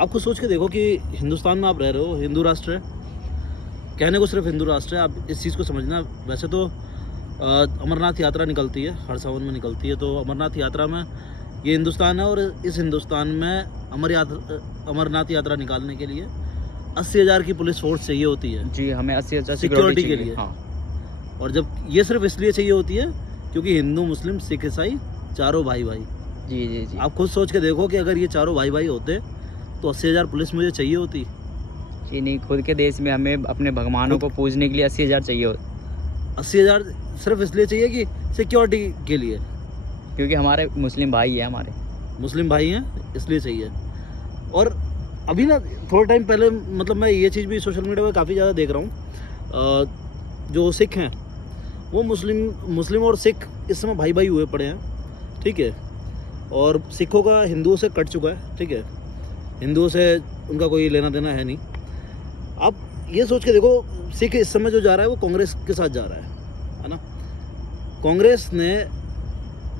आप खुद सोच के देखो कि हिंदुस्तान में आप रह रहे हो, हिंदू राष्ट्र है, कहने को सिर्फ हिंदू राष्ट्र है, आप इस चीज़ को समझना। वैसे तो अमरनाथ यात्रा निकलती है, हर सावन में निकलती है, तो अमरनाथ यात्रा में ये हिंदुस्तान है और इस हिंदुस्तान में अमरनाथ यात्रा निकालने के लिए 80,000 की पुलिस फोर्स चाहिए होती है जी, हमें 80,000 सिक्योरिटी के लिए। हाँ। और जब ये सिर्फ इसलिए चाहिए होती है क्योंकि हिंदू मुस्लिम सिख ईसाई चारों भाई भाई। जी जी जी। आप खुद सोच के देखो कि अगर ये चारों भाई भाई होते तो 80,000 पुलिस मुझे चाहिए होती। जी नहीं, खुद के देश में हमें अपने भगवानों को पूजने के लिए 80,000 चाहिए होते, 80,000 सिर्फ इसलिए चाहिए कि सिक्योरिटी के लिए, क्योंकि हमारे मुस्लिम भाई है, हमारे मुस्लिम भाई हैं इसलिए चाहिए। और अभी ना थोड़े टाइम पहले मतलब मैं ये चीज़ भी सोशल मीडिया पे काफ़ी ज़्यादा देख रहा हूँ, जो सिख हैं वो मुस्लिम और सिख इस समय भाई भाई हुए पड़े हैं, ठीक है। और सिखों का हिंदुओं से कट चुका है, ठीक है, हिंदुओं से उनका कोई लेना देना है नहीं। आप ये सोच के देखो, सिख इस समय जो जा रहा है वो कांग्रेस के साथ जा रहा है ना। कांग्रेस ने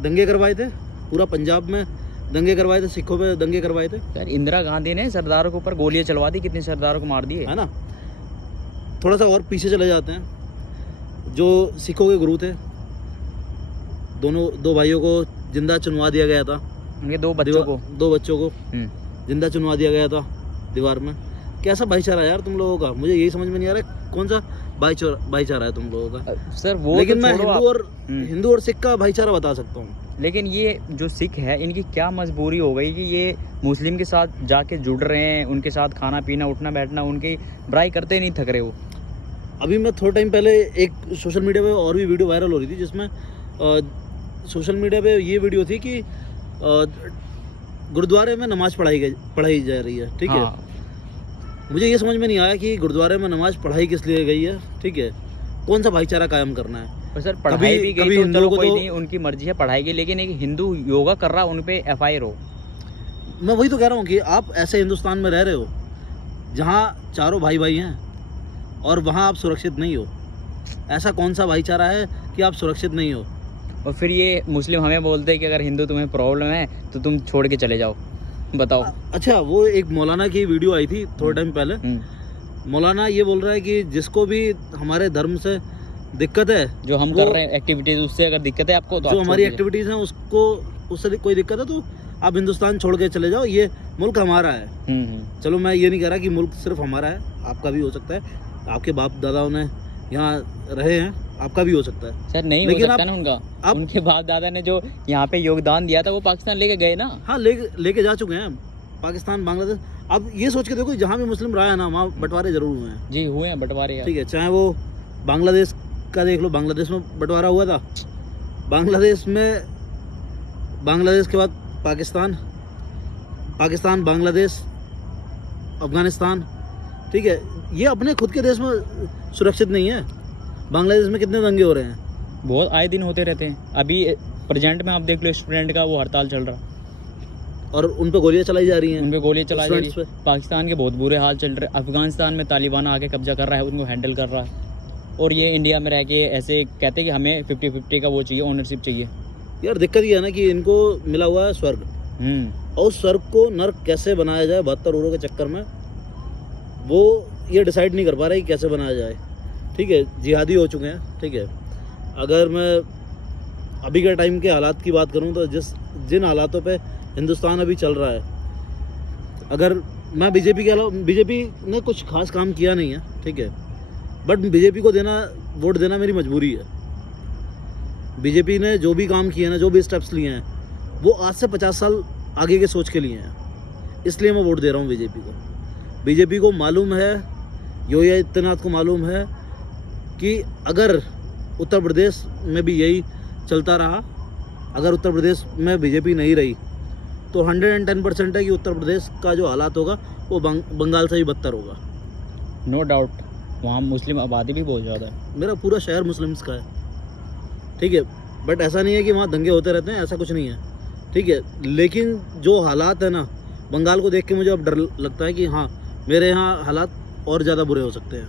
दंगे करवाए थे, पूरा पंजाब में दंगे करवाए थे, सिखों पे दंगे करवाए थे। यार इंदिरा गांधी ने सरदारों के ऊपर गोलियां चलवा दी, कितने सरदारों को मार दिए, है ना। थोड़ा सा और पीछे चले जाते हैं, जो सिखों के गुरु थे, दो भाइयों को जिंदा चुनवा दिया गया था, उनके दो बच्चों को जिंदा चुनवा दिया गया था दीवार में। कैसा भाईचारा है यार तुम लोगों का, मुझे यही समझ में नहीं आ रहा है कौन सा भाईचारा है तुम लोगों का। सर वो लेकिन तो मैं हिंदू और सिख का भाईचारा बता सकता हूँ। लेकिन ये जो सिख है, इनकी क्या मजबूरी हो गई कि ये मुस्लिम के साथ जाके जुड़ रहे हैं, उनके साथ खाना पीना उठना बैठना, उनकी बुराई करते नहीं थक रहे वो। अभी मैं थोड़ा टाइम पहले एक सोशल मीडिया पे और भी वीडियो वायरल हो रही थी, जिसमें सोशल मीडिया पे ये वीडियो थी कि गुरुद्वारे में नमाज पढ़ाई जा रही है, ठीक है। मुझे ये समझ में नहीं आया कि गुरुद्वारे में नमाज पढ़ाई किस लिए गई है, ठीक है, कौन सा भाईचारा कायम करना है। और सर पढ़ाई भी गई तो चलो कोई नहीं, उनकी मर्जी है पढ़ाई की, लेकिन एक हिंदू योगा कर रहा उन पे FIR हो। मैं वही तो कह रहा हूँ कि आप ऐसे हिंदुस्तान में रह रहे हो जहाँ चारों भाई भाई हैं और वहाँ आप सुरक्षित नहीं हो। ऐसा कौन सा भाईचारा है कि आप सुरक्षित नहीं हो। और फिर ये मुस्लिम हमें बोलते हैं कि अगर हिंदू तुम्हें प्रॉब्लम है तो तुम छोड़ के चले जाओ। बताओ। अच्छा, वो एक मौलाना की वीडियो आई थी थोड़े टाइम पहले। मौलाना ये बोल रहा है कि जिसको भी हमारे धर्म से दिक्कत है, जो हम कर रहे हैं एक्टिविटीज, उससे अगर दिक्कत है आपको तो जो हमारी एक्टिविटीज हैं उससे कोई दिक्कत है तो आप हिंदुस्तान छोड़ के चले जाओ, ये मुल्क हमारा है। चलो मैं ये नहीं कह रहा कि मुल्क सिर्फ हमारा है, आपका भी हो सकता है, आपके बाप दादाओं ने यहाँ रहे हैं, आपका भी हो सकता है। सर नहीं हो सकता ना उनका, उनके बाप दादा ने जो यहाँ पे योगदान दिया था वो पाकिस्तान लेके गए ना। हाँ, लेके जा चुके हैं पाकिस्तान, बांग्लादेश। अब ये सोच के देखो, जहाँ भी मुस्लिम रहा है ना वहाँ बंटवारे जरूर हुए हैं। जी हुए हैं बंटवारे, ठीक है। चाहे वो बांग्लादेश का देख लो, बांग्लादेश में बंटवारा हुआ था, बांग्लादेश के बाद पाकिस्तान, बांग्लादेश, अफगानिस्तान, ठीक है। ये अपने खुद के देश में सुरक्षित नहीं है। बांग्लादेश में कितने दंगे हो रहे हैं, बहुत आए दिन होते रहते हैं। अभी प्रेजेंट में आप देख लो, स्टूडेंट का वो हड़ताल चल रहा और उन पे गोलियां चलाई जा रही हैं, उन पे गोलियां चलाई जा रही है। पाकिस्तान के बहुत बुरे हाल चल रहे हैं, अफगानिस्तान में तालिबान आके कब्जा कर रहा है, उनको हैंडल कर रहा है। और ये इंडिया में रह के ऐसे कहते हैं कि हमें 50-50 का वो चाहिए, ओनरशिप चाहिए। यार दिक्कत ये है ना कि इनको मिला हुआ है स्वर्ग, और उस स्वर्ग को नर्क कैसे बनाया जाए 72 यूरो के चक्कर में, वो ये डिसाइड नहीं कर पा रहे कि कैसे बनाया जाए, ठीक है। जिहादी हो चुके हैं, ठीक है। अगर मैं अभी के टाइम के हालात की बात करूं तो जिन हालातों पे हिंदुस्तान अभी चल रहा है, अगर मैं बीजेपी ने कुछ खास काम किया नहीं है, ठीक है, बट बीजेपी को वोट देना मेरी मजबूरी है। बीजेपी ने जो भी काम किए हैं, जो भी स्टेप्स लिए हैं, वो आज से 50 साल आगे के सोच के लिए हैं, इसलिए मैं वोट दे रहा हूँ बीजेपी को। बीजेपी को मालूम है, योगी आदित्यनाथ को मालूम है कि अगर उत्तर प्रदेश में भी यही चलता रहा, अगर उत्तर प्रदेश में बीजेपी नहीं रही तो 110% है कि उत्तर प्रदेश का जो हालात होगा वो बंगाल से भी बदतर होगा। नो डाउट, वहाँ मुस्लिम आबादी भी बहुत ज़्यादा है। मेरा पूरा शहर मुस्लिम्स का है, ठीक है, बट ऐसा नहीं है कि वहाँ दंगे होते रहते हैं, ऐसा कुछ नहीं है, ठीक है। लेकिन जो हालात है ना, बंगाल को देख के मुझे अब डर लगता है कि हाँ, मेरे यहाँ हालात और ज़्यादा बुरे हो सकते हैं।